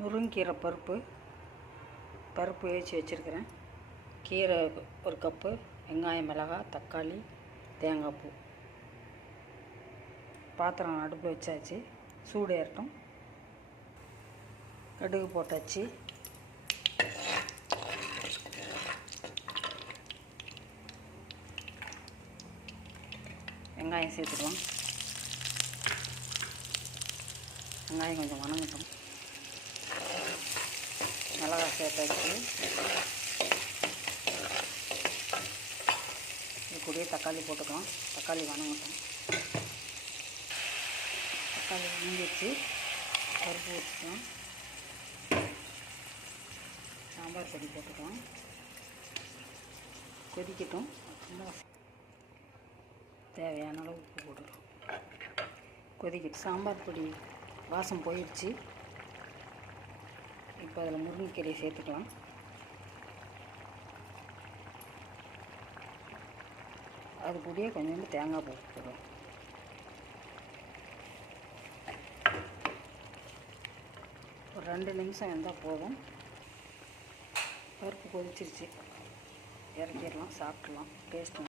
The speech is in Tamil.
முருங்கீரை பருப்பு வேவிச்சு வச்சுருக்கிறேன். கீரை ஒரு கப்பு, வெங்காயம், மிளகாய், தக்காளி, தேங்காய் பூ. பாத்திரம் அடுப்பில் வச்சாச்சு, சூடு ஏறட்டும். கடுகு போட்டாச்சு. வெங்காயம் சேர்த்துக்கலாம். வெங்காயம் கொஞ்சம் வணங்கட்டும். மிளகாய் சேர்த்தாச்சு. இது கூடயே தக்காளி போட்டுக்கலாம். தக்காளி வணங்கட்டும். தக்காளி வணங்கிடுச்சு. பருப்பு ஊற்றிக்கலாம். சாம்பார் பொடி போட்டுக்கலாம். கொதிக்கட்டும். தேவையான அளவு உப்பு போட்டுக்கலாம். கொதிக்கட்டும். சாம்பார் பொடி வாசம் போயிடுச்சு. இப்போ அதில் முருங்கைக்கீரையை சேர்த்துக்கலாம். அது கூடயே கொஞ்சோண்டு தேங்காய் பூ போடும். ஒரு 2 நிமிஷம் வெந்தால் போதும். பருப்பு கொதிச்சிருச்சு. இறக்கிடலாம், சாப்பிட்லாம். டேஸ்ட்டு